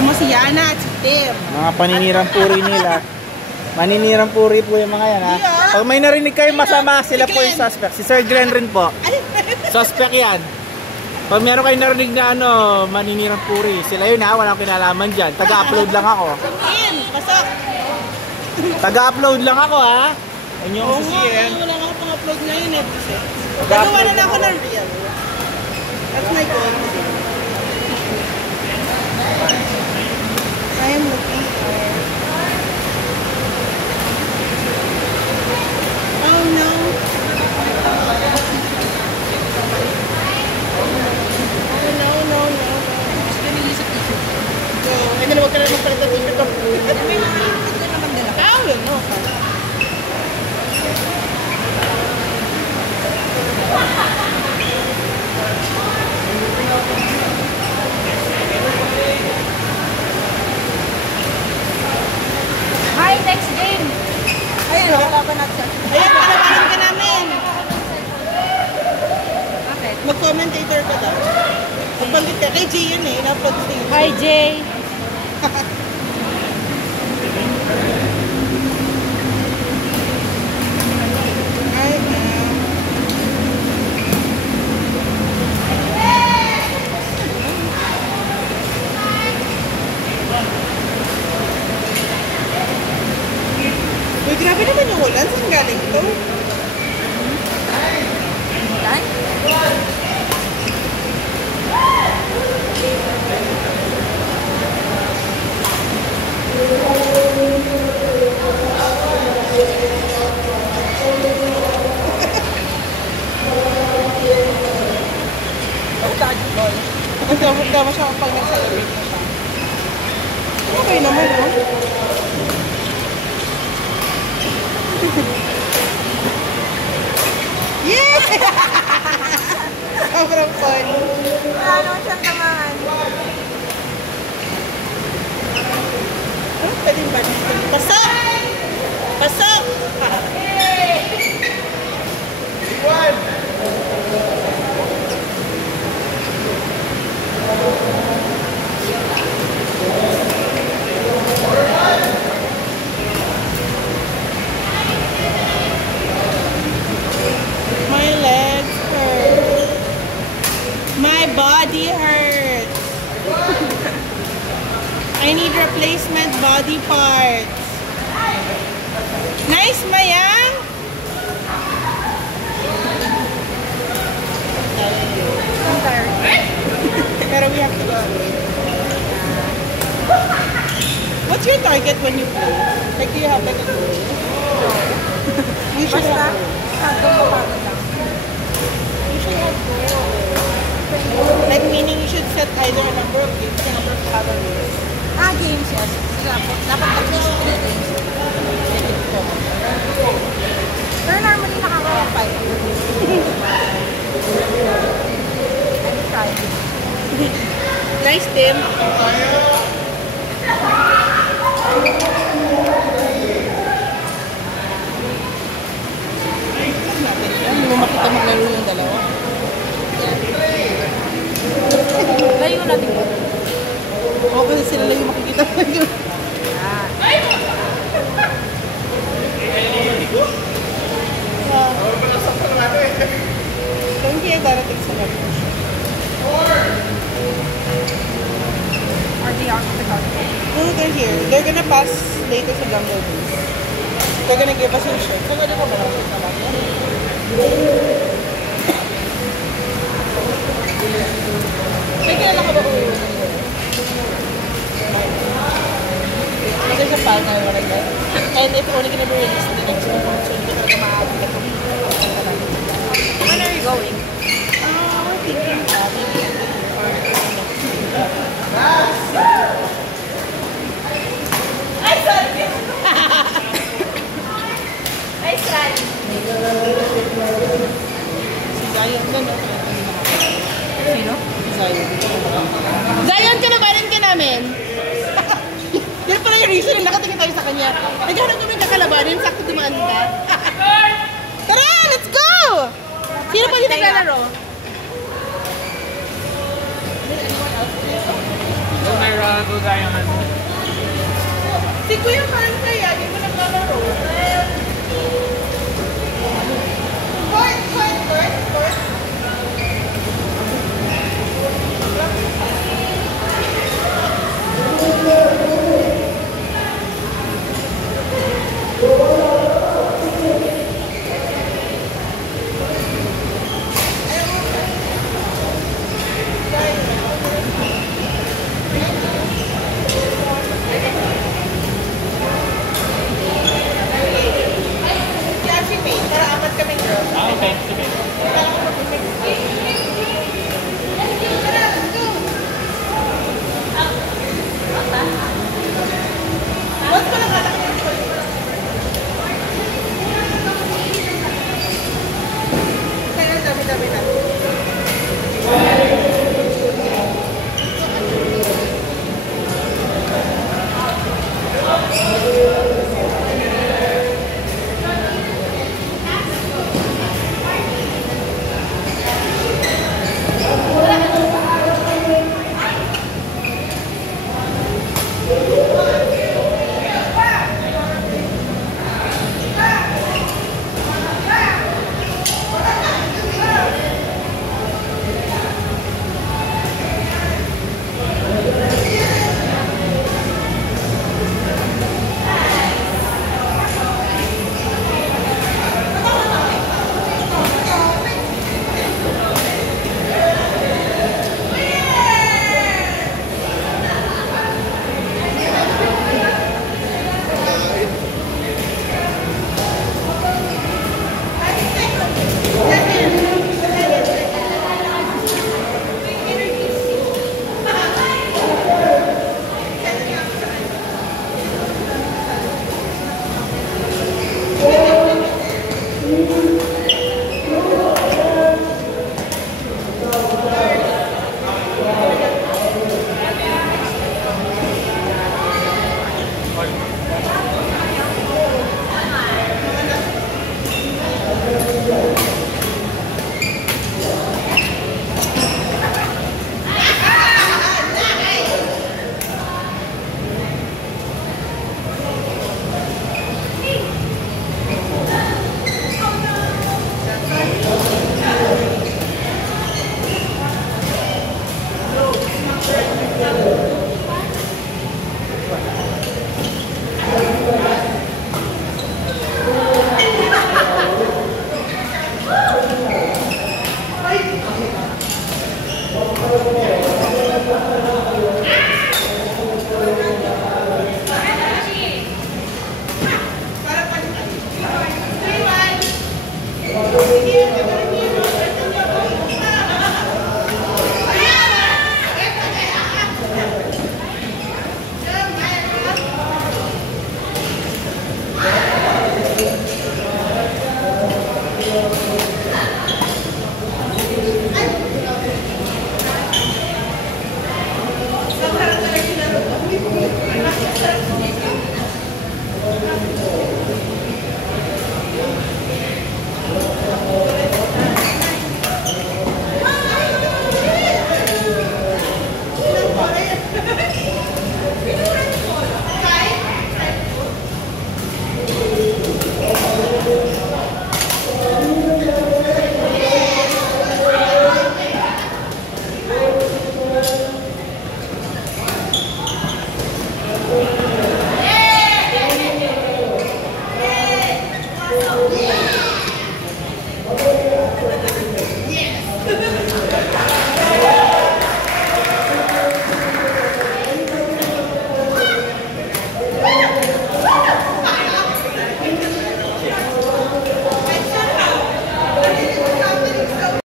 Ate mo si Yana at si Tim. Mga paninirang puri nila. Maninirang puri po yung mga yan, ha? Pag may narinig kayo masama, sila po yung suspect. Si Sir Glenn rin po. Suspect yan. Pag meron kayo narinig na maninirang puri, sila yun, ha? Walang kinalaman dyan. Taga-upload lang ako. Pasok! Taga-upload lang ako, ha? Ayun yung sisiyan. Wala nga pang-upload ngayon, eh. Nagawa na ako ng real. That's my goal. I am looking for... Oh no! No. Just gonna use a t-shirt. So, hindi na wag ka na magpalit ng t-shirt ko. May mga iikot na naman dala. No. Hi, next game! Ayun, kalaban natin. Ayan, kalabanin ka namin. Okay. Mag-commentator ka daw. Magbanggit ka. Kay Jay yan eh. In-upload sa YouTube. Hi, Jay! Uy, grabe naman yung ulan. Saan galing ito? Ulan? Magdama siya pag nag-celebrate na siya. Okay naman, no? Yeah! Sobrang fun. Ano siyang tamangan? Ano pwede ba? Pasok! Pasok! Iwan! My legs hurt. My body hurts. I need replacement body parts. Nice, Mayang! I'm tired. Pero we have to go. What's your target when you play? Like, do you have like a goal? You should Basta, have. pagod lang. You should have goals. Like, meaning you should set either a number of games or a number of calories. Games, yes. Dapat at least 3 games. Pero normally nakaka-5. I'm trying. Nice, Tim. Hindi mo makita maglaro yung dalawa. Layo natin po. Oo, kasi sila lang yung makikita mo yun. Don't care darating sa laro. Are they out of the country? No, they're here. They're gonna pass later sa Jungle Base. They're gonna give us your shirt. So, pwede ko ba lang shirt naman yan? May kilala ka ba kung there's a file na like that. And if only gonna be released in the next month, so hindi ka talaga maaabot ka kung When are you going? we're thinking maybe in the year or next year. Nice run! Si Zion na, no? Sino? Zion. Zion, kalabanin ka namin! Yan pala yung reason na nakatingin tayo sa kanya. Naghanap kami kakalabanin, sakto dumaan ka. Tara, let's go! Sino pa dito naglalaro? Myron. Maguga yung ano. Si Kuya Carl kaya, di mo naglalaro. Court. Okay, sige. Yeah.